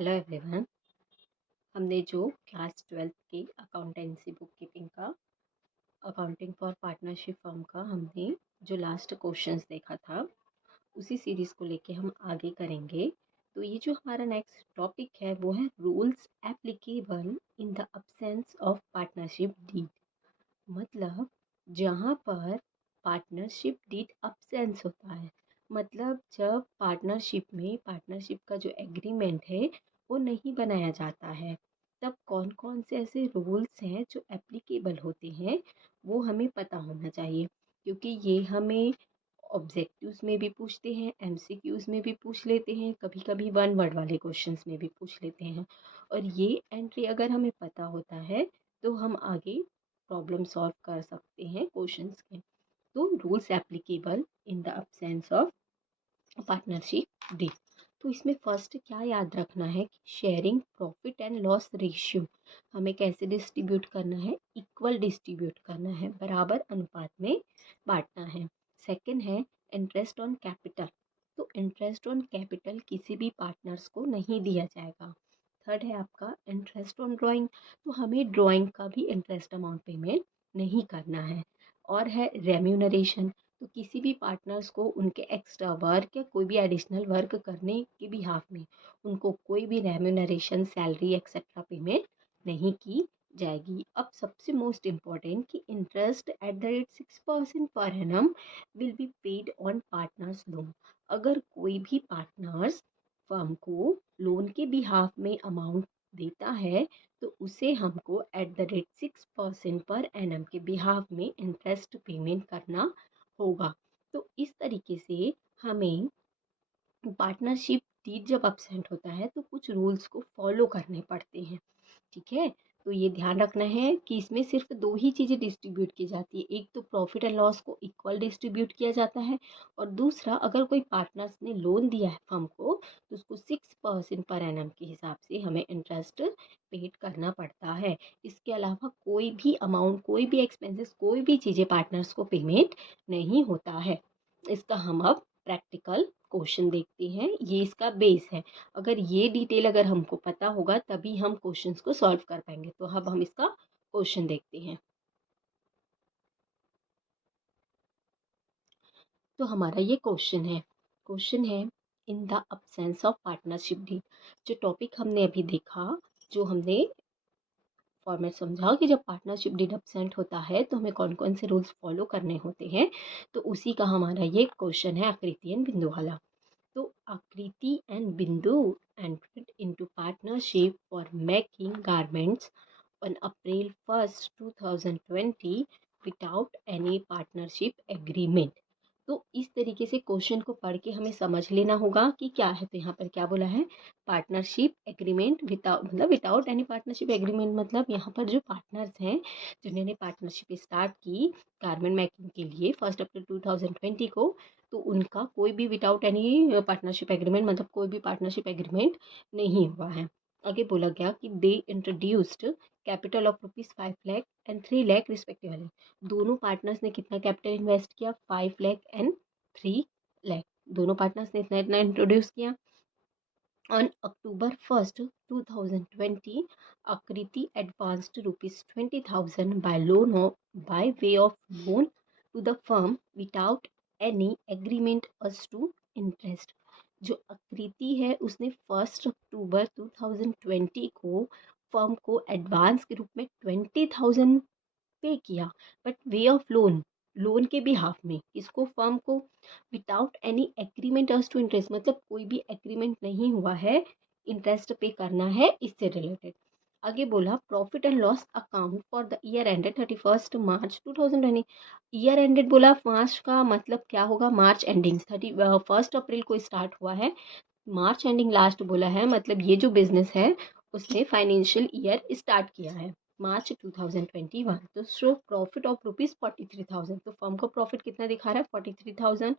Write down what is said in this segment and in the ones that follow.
Hello everyone. हमने जो class 12th की अकाउंटेंसी बुक कीपिंग का अकाउंटिंग फॉर पार्टनरशिप फर्म का हमने जो लास्ट क्वेश्चंस देखा था उसी सीरीज़ को लेके हम आगे करेंगे। तो ये जो हमारा नेक्स्ट टॉपिक है वो है rules applicable in the absence of partnership deed. मतलब जहाँ पर पार्टनरशिप डीड अब्सेंस होता है, मतलब जब पार्टनरशिप का जो एग्रीमेंट है वो नहीं बनाया जाता है, तब कौन कौन से ऐसे रूल्स हैं जो एप्लीकेबल होते हैं वो हमें पता होना चाहिए। क्योंकि ये हमें ऑब्जेक्टिव्स में भी पूछते हैं, एमसीक्यूज में भी पूछ लेते हैं, कभी कभी वन वर्ड वाले क्वेश्चंस में भी पूछ लेते हैं। और ये एंट्री अगर हमें पता होता है तो हम आगे प्रॉब्लम सॉल्व कर सकते हैं क्वेश्चंस के। तो rules applicable in the absence of partnership deed. तो इसमें फर्स्ट क्या याद रखना है कि sharing profit and loss ratio हमें कैसे डिस्ट्रीब्यूट करना है, इक्वल डिस्ट्रीब्यूट करना है, बराबर अनुपात में बांटना है। सेकंड है इंटरेस्ट ऑन कैपिटल। तो इंटरेस्ट ऑन कैपिटल किसी भी पार्टनर्स को नहीं दिया जाएगा। थर्ड है आपका इंटरेस्ट ऑन ड्राइंग। तो हमें ड्राइंग का भी इंटरेस्ट अमाउंट पेमेंट नहीं करना है। और है रेम्यूनरेशन। तो किसी भी पार्टनर्स को उनके एक्स्ट्रा वर्क या कोई भी एडिशनल वर्क करने के बिहाफ में उनको कोई भी रेम्यूनरेशन, सैलरी एक्सेट्रा पेमेंट नहीं की जाएगी। अब सबसे मोस्ट इम्पॉर्टेंट कि interest eight the rate 6% per annum will be paid on partners loan. अगर कोई भी पार्टनर्स फर्म को लोन के बिहाफ में अमाउंट देता है तो उसे हमको eight the rate 6% per annum के बिहाफ में इंटरेस्ट पेमेंट करना होगा। तो इस तरीके से हमें पार्टनरशिप डीड जब अब्सेंट होता है तो कुछ रूल्स को फॉलो करने पड़ते हैं। ठीक है, तो ये ध्यान रखना है कि इसमें सिर्फ दो ही चीज़ें डिस्ट्रीब्यूट की जाती है। एक तो प्रॉफिट एंड लॉस को इक्वल डिस्ट्रीब्यूट किया जाता है, और दूसरा अगर कोई पार्टनर्स ने लोन दिया है फर्म को तो उसको 6% पर एनम के हिसाब से हमें इंटरेस्ट पेड करना पड़ता है। इसके अलावा कोई भी अमाउंट, कोई भी एक्सपेंसेस, कोई भी चीज़ें पार्टनर्स को पेमेंट नहीं होता है। इसका हम अब प्रैक्टिकल क्वेश्चन देखते हैं, ये इसका बेस है। अगर ये डिटेल अगर हमको पता होगा तभी हम क्वेश्चंस को सॉल्व कर पाएंगे। तो अब हम इसका क्वेश्चन देखते हैं। तो हमारा ये क्वेश्चन है in the absence of partnership deed. जो टॉपिक हमने अभी देखा, जो हमने फॉर्मेट समझा कि जब पार्टनरशिप डीड एब्सेंट होता है तो हमें कौन कौन से रूल्स फॉलो करने होते हैं, तो उसी का हमारा ये क्वेश्चन है आकृति एंड बिंदु वाला। तो Akriti and Bindu entered into partnership for making garments on April 1st, 2020 without any partnership agreement। तो इस तरीके से क्वेश्चन को पढ़ के हमें समझ लेना होगा कि क्या है। तो यहाँ पर क्या बोला है, पार्टनरशिप एग्रीमेंट विदाउट, मतलब विदाउट एनी पार्टनरशिप एग्रीमेंट, मतलब यहाँ पर जो पार्टनर्स हैं जिन्होंने पार्टनरशिप स्टार्ट की गारमेंट मेकिंग के लिए 1 अप्रैल 2020 को, तो उनका कोई भी विदाउट एनी पार्टनरशिप एग्रीमेंट, मतलब कोई भी पार्टनरशिप एग्रीमेंट नहीं हुआ है। आगे बोला गया कि they introduced capital of ₹5 lakh and 3 lakh respectively. दोनों पार्टनर्स ने कितना कैपिटल इन्वेस्ट किया, 5 लाख एंड 3 लाख। दोनों पार्टनर्स ने इतना इतना इंट्रोड्यूस किया। On October 1st, 2020, Akriti advanced ₹20,000 by way of loan to the firm without any agreement as to interest। जो आकृति है उसने 1 अक्टूबर 2020 को फर्म को एडवांस के रूप में 20,000 पे किया, but way of loan, loan के बिहाफ में इसको फर्म को without any agreement as to interest, मतलब कोई भी एग्रीमेंट नहीं हुआ है इंटरेस्ट पे करना है इससे रिलेटेड। आगे बोला profit and loss account for the year ended 31 March 2020। Year ended बोला, मार्च का मतलब क्या होगा, मार्च एंडिंग 1 अप्रैल को स्टार्ट हुआ है, मार्च एंडिंग लास्ट बोला है, मतलब ये जो बिजनेस है उसने फाइनेंशियल ईयर स्टार्ट किया है मार्च 2021। तो शो प्रॉफिट ऑफ ₹43,000। तो फर्म को प्रॉफिट कितना दिखा रहा है, 43,000।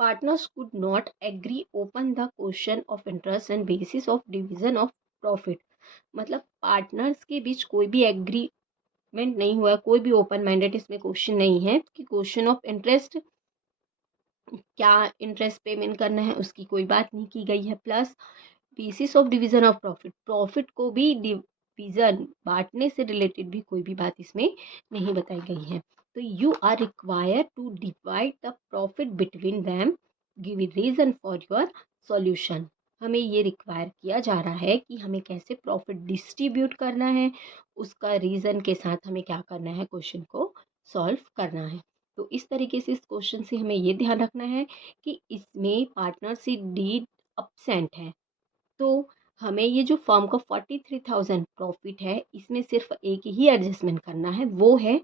Partners could not agree open the question of interest and basis of division of profit. मतलब पार्टनर्स के बीच कोई भी एग्रीमेंट नहीं हुआ, कोई भी ओपन माइंडेड इसमें क्वेश्चन नहीं है कि क्वेश्चन ऑफ इंटरेस्ट, क्या इंटरेस्ट पेमेंट करना है, उसकी कोई बात नहीं की गई है। Plus basis of division of profit, profit को भी डिवीजन बांटने से रिलेटेड भी कोई भी बात इसमें नहीं बताई गई है। तो you are required to divide the profit between them, give reason for your solution. हमें ये रिक्वायर किया जा रहा है कि हमें कैसे प्रॉफिट डिस्ट्रीब्यूट करना है, उसका रीज़न के साथ हमें क्या करना है, क्वेश्चन को सॉल्व करना है। तो इस तरीके से इस क्वेश्चन से हमें ये ध्यान रखना है कि इसमें पार्टनरशिप डीड अब्सेंट है, तो हमें ये जो फर्म का 43,000 प्रॉफिट है, इसमें सिर्फ एक ही एडजस्टमेंट करना है, वो है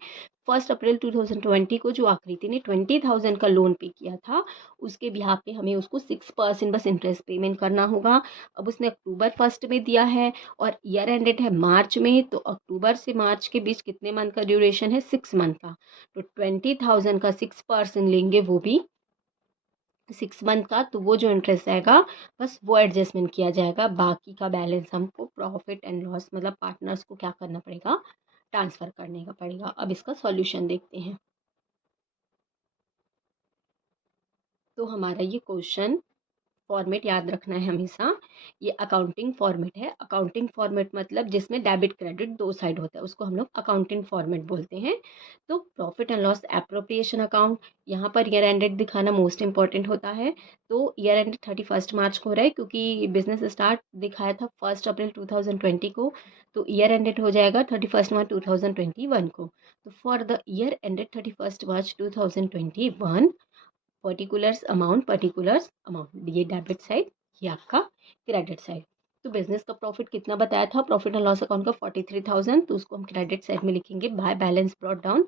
1 अप्रैल 2020 को जो आकृति ने 20,000 का लोन पे किया था, उसके बिहाफ पे हमें उसको 6% बस इंटरेस्ट पेमेंट करना होगा। अब उसने अक्टूबर 1 में दिया है और ईयर एंडेड है मार्च में, तो अक्टूबर से मार्च के बीच कितने मंथ का ड्यूरेशन है, 6 मंथ का। तो 20,000 का 6% लेंगे, वो भी 6 मंथ का, तो वो जो इंटरेस्ट आएगा बस वो एडजस्टमेंट किया जाएगा, बाकी का बैलेंस हमको प्रॉफिट एंड लॉस मतलब पार्टनर्स को क्या करना पड़ेगा, ट्रांसफ़र करने का पड़ेगा। अब इसका सॉल्यूशन देखते हैं। तो हमारा ये क्वेश्चन फॉर्मेट याद रखना है हमेशा, ये अकाउंटिंग फॉर्मेट है। अकाउंटिंग फॉर्मेट मतलब जिसमें डेबिट क्रेडिट दो साइड होता है, उसको हम लोग अकाउंटिंग फॉर्मेट बोलते हैं। तो profit and loss appropriation account, यहाँ पर ईयर एंडेड दिखाना मोस्ट इंपॉर्टेंट होता है। तो ईयर एंडेड 31 मार्च को हो रहा है, क्योंकि बिजनेस स्टार्ट दिखाया था 1 अप्रैल 2020 को, तो ईयर एंडेड हो जाएगा 31 मार्च 2021 को। तो for the year ended 31 March 2021, particulars amount, ये डेबिट साइड, ये आपका क्रेडिट साइड। तो बिजनेस का प्रॉफिट कितना बताया था, प्रॉफिट एंड लॉस अकाउंट का 43,000, तो उसको हम क्रेडिट साइड में लिखेंगे by balance brought down,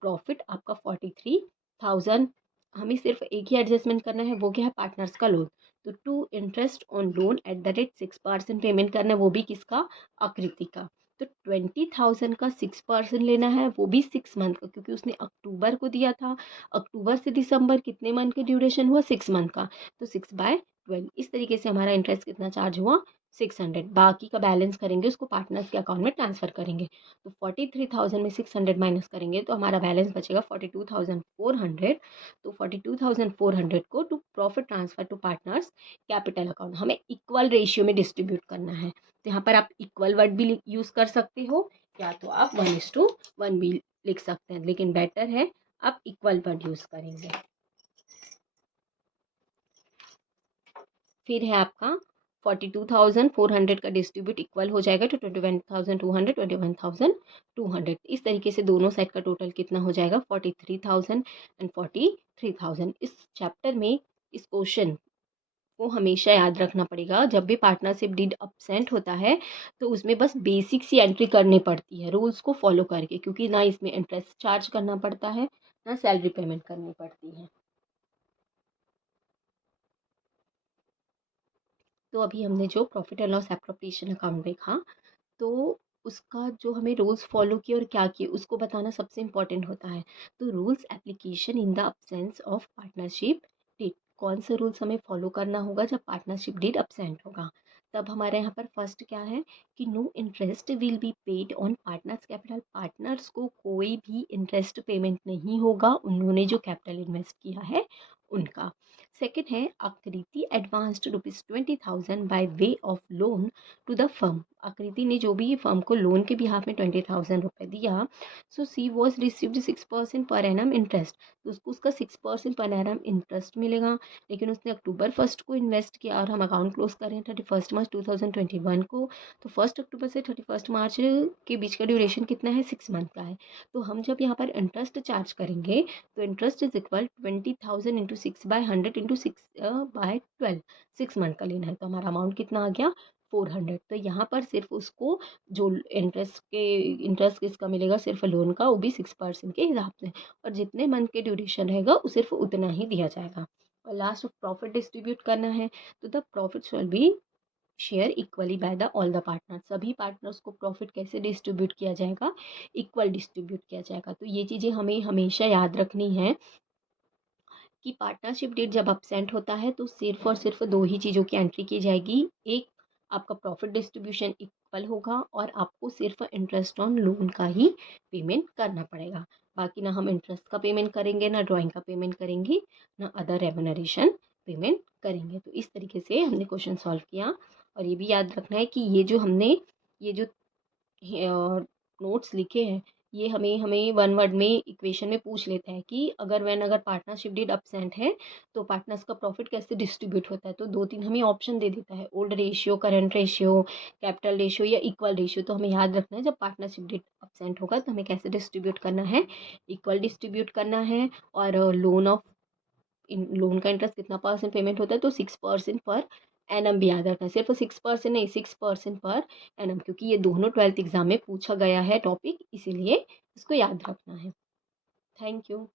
profit आपका 43,000। हमें सिर्फ एक ही एडजस्टमेंट करना है, वो क्या है, पार्टनर्स का लोन। तो to interest on loan at the rate 6% payment करना है, वो भी किसका, आकृति का। तो 20,000 का 6% लेना है, वो भी 6 मंथ का, क्योंकि उसने अक्टूबर को दिया था। अक्टूबर से दिसंबर कितने मंथ का ड्यूरेशन हुआ, 6 मंथ का, तो 6/12। इस तरीके से हमारा इंटरेस्ट कितना चार्ज हुआ, 600। बाकी का बैलेंस करेंगे, उसको पार्टनर्स के अकाउंट में ट्रांसफर करेंगे। तो 43,000 में 600 माइनस करेंगे, तो हमारा बैलेंस बचेगा 42,400। तो 42,400 को to profit transfer to partners capital account हमें इक्वल रेशियो में डिस्ट्रीब्यूट करना है। तो यहाँ पर आप इक्वल वर्ड भी यूज़ कर सकते हो, या तो आप 1:1 भी लिख सकते हैं, लेकिन बेटर है आप इक्वल वर्ड यूज़ करेंगे। फिर है आपका 42,400 का डिस्ट्रीब्यूट इक्वल हो जाएगा, तो 21,200, 21,200। इस तरीके से दोनों साइड का टोटल कितना हो जाएगा, 43,000 एंड 43,000। इस चैप्टर में इस क्वेश्चन को हमेशा याद रखना पड़ेगा, जब भी पार्टनरशिप डीड अब्सेंट होता है तो उसमें बस बेसिक सी एंट्री करनी पड़ती है रूल्स को फॉलो करके, क्योंकि ना इसमें इंटरेस्ट चार्ज करना पड़ता है, ना सैलरी पेमेंट करनी पड़ती है। तो अभी हमने जो profit and loss appropriation account देखा, तो उसका जो हमें रूल्स फॉलो किए और क्या किए उसको बताना सबसे इम्पोर्टेंट होता है। तो rules application in the absence of partnership deed, कौन से रूल्स हमें फॉलो करना होगा जब पार्टनरशिप डीड अब्सेंट होगा। तब हमारे यहाँ पर फर्स्ट क्या है कि no interest will be paid on partners capital, partners को कोई भी इंटरेस्ट पेमेंट नहीं होगा उन्होंने जो कैपिटल इन्वेस्ट किया है उनका। सेकेंड है Aakriti advanced ₹20,000 by way of loan to the firm, Aakriti ने जो भी फर्म को लोन के बिहाफ में 20,000 रुपये दिया, सो सी was received 6% per annum interest, तो उसको उसका 6% पर एनम इंटरेस्ट मिलेगा। लेकिन उसने अक्टूबर 1 को इन्वेस्ट किया और हम अकाउंट क्लोज कर रहे हैं 31 मार्च 2021 को, तो 1 अक्टूबर से 31 मार्च के बीच का ड्यूरेशन कितना है, 6 मंथ का है। तो हम जब यहाँ पर इंटरेस्ट चार्ज करेंगे, तो interest is equal 20,000 into 6/100 into 6/12, 6 month का लेना है, तो हमारा अमाउंट कितना आ गया, 400। तो यहाँ पर सिर्फ उसको जो इंटरेस्ट किसका मिलेगा, सिर्फ लोन का, वो भी 6% के हिसाब से, और जितने मंथ के ड्यूरेशन रहेगा वो सिर्फ उतना ही दिया जाएगा। और लास्ट प्रॉफिट डिस्ट्रीब्यूट करना है, तो the profit shall be share equally by the all the partner, सभी पार्टनर्स को प्रॉफिट कैसे डिस्ट्रीब्यूट किया जाएगा, इक्वल डिस्ट्रीब्यूट किया जाएगा। तो ये चीज़ें हमें हमेशा याद रखनी है कि पार्टनरशिप डेट जब अब्सेंट होता है तो सिर्फ और सिर्फ दो ही चीज़ों की एंट्री की जाएगी, एक आपका प्रॉफिट डिस्ट्रीब्यूशन इक्वल होगा और आपको सिर्फ इंटरेस्ट ऑन लोन का ही पेमेंट करना पड़ेगा। बाकी ना हम इंटरेस्ट का पेमेंट करेंगे, ना ड्राइंग का पेमेंट करेंगे, ना अदर रेमुनरेशन पेमेंट करेंगे। तो इस तरीके से हमने क्वेश्चन सॉल्व किया। और ये भी याद रखना है कि ये जो नोट्स लिखे हैं, ये हमें हमें वन वर्ड में इक्वेशन में पूछ लेता है कि अगर पार्टनरशिप डीड अब्सेंट है तो पार्टनर्स का प्रॉफिट कैसे डिस्ट्रीब्यूट होता है। तो 2-3 हमें ऑप्शन दे देता है, old ratio, current ratio, capital ratio या इक्वल रेशियो। तो हमें याद रखना है जब पार्टनरशिप डीड अब्सेंट होगा तो हमें कैसे डिस्ट्रीब्यूट करना है, इक्वल डिस्ट्रीब्यूट करना है। और लोन का इंटरेस्ट कितना परसेंट पेमेंट होता है, तो 6% पर एनम भी याद रखना है। सिर्फ 6% नहीं, 6% पर एनम, क्योंकि ये दोनों 12th एग्जाम में पूछा गया है टॉपिक, इसीलिए इसको याद रखना है। Thank you.